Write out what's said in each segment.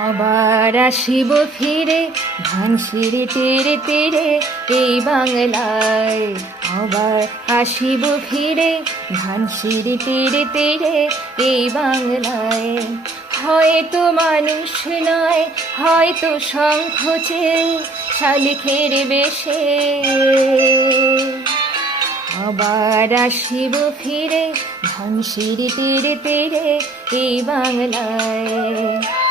আবার আসিব ফিরে ধানসির তীরে তীরে এই বাংলায়। আবার আসিব ফিরে ধানসির তীরে তীরে এই বাংলায়। হয়তো মানুষ নয়, হয়তো শঙ্খচে শালিখের বেশে। আবার আসিব ফিরে ধানসির তীরে তীরে এই বাংলায়।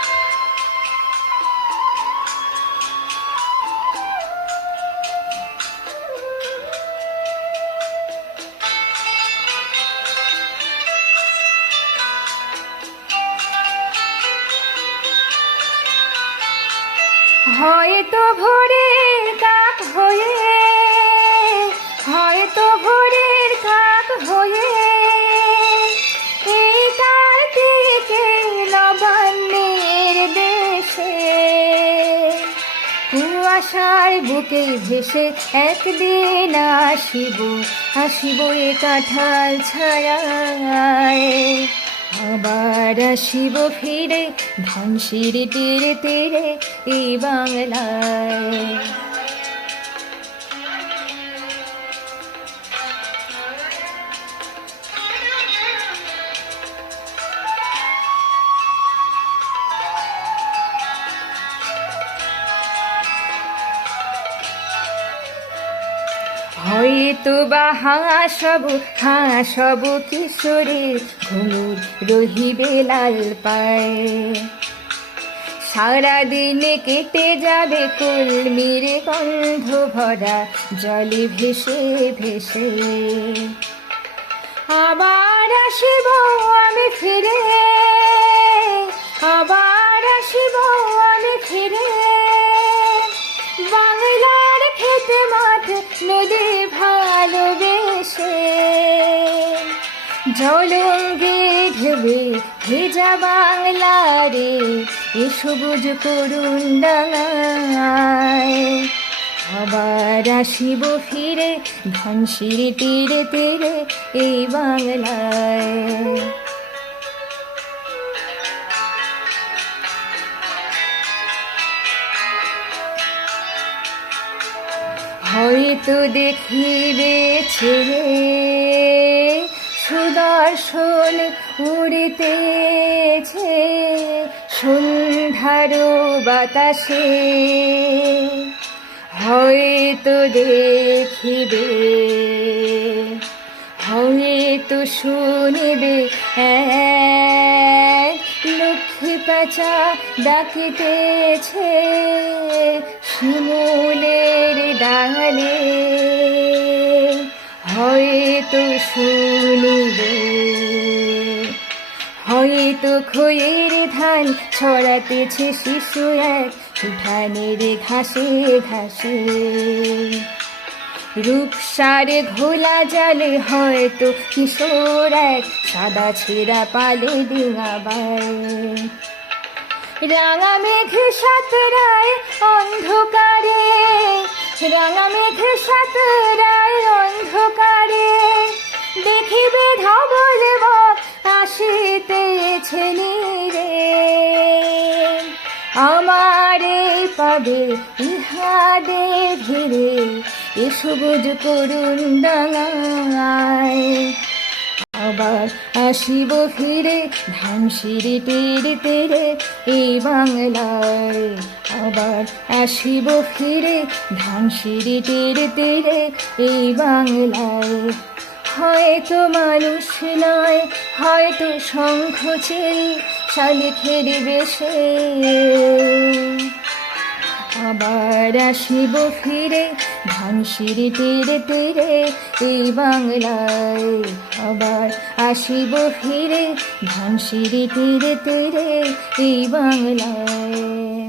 হয়তো ভোরের কাক হয়ে হয়তো ভোরের কাক হয়ে। এই কার্তিকে নবান্নের দেশে কুয়াশার বুকে ভেসে একদিন আসিব আসিব এ কাঁঠাল ছায়ায়। আবার আসিব ফিরে ধানসির তীরে তীরে এই বাংলায়। হয়তো বা হাসব হাসব কিশোরের ঘুমুর রহিবে লাল পায়। সারাদিনে কেটে যাবে কলমির গন্ধ ভরা, জলে ভেসে ভেসে। আবার আসিব আমি ফিরে, আবার আসিব আমি ফিরে। জলঙ্গে ঢেবে ভেজা বাংলারে এ সবুজ করুন ডাঙায় আবার আসিব ফিরে ধানসির তীরে তীরে এই বাংলায়। হয়তো দেখিবে ছেড়ে সুদর্শন উড়িতেছে সন্ধ্যার বাতাসে। হয়তো দেখিবে, হয়তো শুনিবে লক্ষ্মী পেঁচা ডাকিতেছে শিমুলের ডালে। হয়তো শুনিবে হয়তো খয়ের ধান ছড়াতেছে শিশু এক উঠানের ঘাসে ঘাসে। রূপসারে ঘোলা জালে হয়তো কিশোর এক সাদা ছেঁড়া পালে ডিঙাবায় রাঙা মেঘে সাতরায় অন্ধকারে, রাঙা মেঘে সাতরায় অন্ধকারে। পাবে ইহাদে ঘিরে এ সবুজ করুন ডাঙায় আবার আসিব ফিরে ধানসিরি তীরে তীরে এই বাংলায়। আবার আসিব ফিরে ধানসিরি তীরে তীরে এই বাংলায়। হয়তো মানুষ নয়, হয়তো শঙ্খ চেরি শালিখের বেশে। আবার আসিব ফিরে ধানসিরি তীরে তীরে এই বাংলায়। আবার আসিব ফিরে ধানসিরি তীরে তীরে এই বাংলায়।